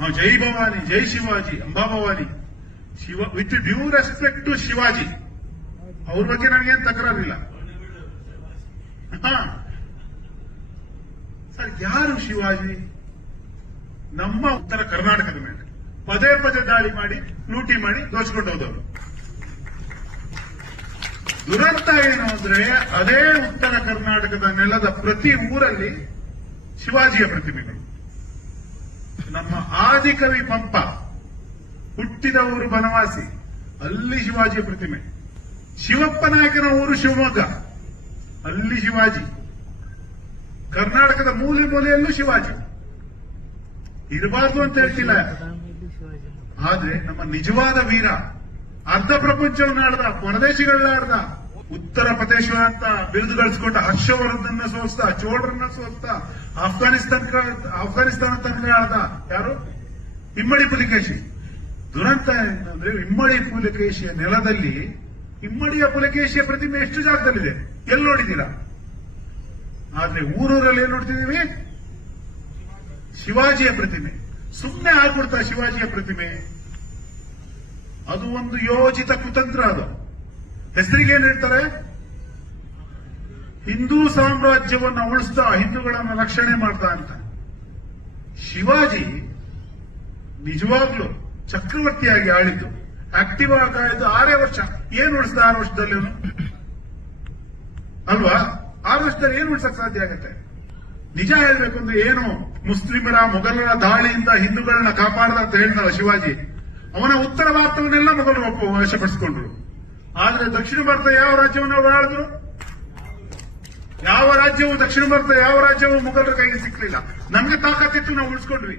ಆ, Jai Bhavani Jai Shivaji Ambabhavani. Shiva with due respect to Shivaji. ಅವ್ರ ಬಗ್ಗೆ ನನಗೇನು ತಕರಾರಿಲ್ಲ. ಸರ್ ಯಾರು ಶಿವಾಜಿ? ನಮ್ಮ ಉತ್ತರ ಕರ್ನಾಟಕದ ಮೇಲೆ. ಪದೇ ಪದೇ ದಾಳಿ ಮಾಡಿ ಲೂಟಿ ಮಾಡಿ ದೋಚ್ಕೊಂಡು ಹೋದವರು. ದುರಂತ ಏನು ಅಂದ್ರೆ ಅದೇ ಉತ್ತರ ಕರ್ನಾಟಕದ ನೆಲದ ಪ್ರತಿ ಊರಲ್ಲಿ ಶಿವಾಜಿಯ ಪ್ರತಿಮೆಗಳು. ನಮ್ಮ ಆದಿಕವಿ ಪಂಪ, ಹುಟ್ಟಿದ ಊರು ಬನವಾಸಿ, ಅಲ್ಲಿ ಶಿವಾಜಿ ಪ್ರತಿಮೆ. ಶಿವಪ್ಪ ನಾಯಕನ ಊರು ಶಿವಮೊಗ್ಗ, ಅಲ್ಲಿ ಶಿವಾಜಿ. ಕರ್ನಾಟಕದ ಮೂಲೆ ಮೂಲೆಯಲ್ಲೂ ಶಿವಾಜಿ. ಇರಬಾರ್ದು ಅಂತ ಹೇಳ್ತಿಲ್ಲ. ಆದ್ರೆ ನಮ್ಮ ನಿಜವಾದ ವೀರ, ಅರ್ಧ ಪ್ರಪಂಚವನ್ನಾಡ್ದ ಆಡ್ದ ಉತ್ತರ ಪ್ರದೇಶ ಅಂತ ಬಿರುದು ಗಳಿಸ್ಕೊಂಡ ಹರ್ಷವರ್ಧನ್ ಸೋಲ್ಸ್ದ, ಚೋಳರನ್ನ ಸೋಲ್ಸ್ದ ಆಫ್ಘಾನಿಸ್ತಾನ ಆಫ್ಘಾನಿಸ್ತಾನ ತನಕ ಆಳ್ದ ಯಾರು? ಇಮ್ಮಡಿ ಪುಲಿಕೇಶಿ. ದುರಂತ ಏನಂದ್ರೆ ಇಮ್ಮಡಿ ಪುಲಿಕೇಶಿಯ ನೆಲದಲ್ಲಿ ಇಮ್ಮಡಿಯ ಪುಲಿಕೇಶಿಯ ಪ್ರತಿಮೆ ಎಷ್ಟು ಜಾಗದಲ್ಲಿದೆ? ಎಲ್ಲಿ ನೋಡಿದ್ದೀರಾ? ಆದ್ರೆ ಊರೂರಲ್ಲಿ ಏನ್ ನೋಡ್ತಿದೀವಿ ಶಿವಾಜಿಯ ಪ್ರತಿಮೆ. ಸುಮ್ಮನೆ ಆಗ್ಬಿಡ್ತಾ ಶಿವಾಜಿಯ ಪ್ರತಿಮೆ. ಅದು ಒಂದು ಯೋಜಿತ ಕುತಂತ್ರ ಅದು. ಹೆಸರಿಗೆ ಏನ್ ಹೇಳ್ತಾರೆ? ಹಿಂದೂ ಸಾಮ್ರಾಜ್ಯವನ್ನು ಉಳಿಸ್ತಾ ಹಿಂದೂಗಳನ್ನು ರಕ್ಷಣೆ ಮಾಡ್ತಾ ಅಂತ. ಶಿವಾಜಿ ನಿಜವಾಗ್ಲೂ ಚಕ್ರವರ್ತಿಯಾಗಿ ಆಳಿದ್ದು. ಆಕ್ಟಿವ್ ಆಗಾಯ್ದು ಆರೇ ವರ್ಷ. ಏನ್ ಉಳಿಸ್ದ ಆರು ವರ್ಷದಲ್ಲಿ ಅಲ್ವಾ? ಆರು ವರ್ಷದಲ್ಲಿ ಏನ್ ಉಳಿಸಕ್ ಸಾಧ್ಯ ಆಗತ್ತೆ? ನಿಜ ಹೇಳ್ಬೇಕು ಅಂದ್ರೆ ಏನು? ಮುಸ್ಲಿಮರ ಮೊಘಲರ ದಾಳಿಯಿಂದ ಹಿಂದೂಗಳನ್ನ ಕಾಪಾಡದ ಅಂತ ಹೇಳ್ತಾರ ಶಿವಾಜಿ. ಅವನ ಉತ್ತರ ಭಾರತವನ್ನೆಲ್ಲ ಮೊಘಲರು ವಶಪಡಿಸಿಕೊಂಡ್ರು. ಆದ್ರೆ ದಕ್ಷಿಣ ಭಾರತ ಯಾವ ರಾಜ್ಯವನ್ನು ಅವರು ಆಳಿದ್ರು ಯಾವ ರಾಜ್ಯವು ದಕ್ಷಿಣ ಭಾರತ ಯಾವ ರಾಜ್ಯವು ಮೊಘಲರ ಕೈಗೆ ಸಿಕ್ಕಲಿಲ್ಲ ನಮ್ಗೆ ತಾಕತ್ತಿತ್ತು, ನಾವು ಉಳಿಸ್ಕೊಂಡ್ವಿ.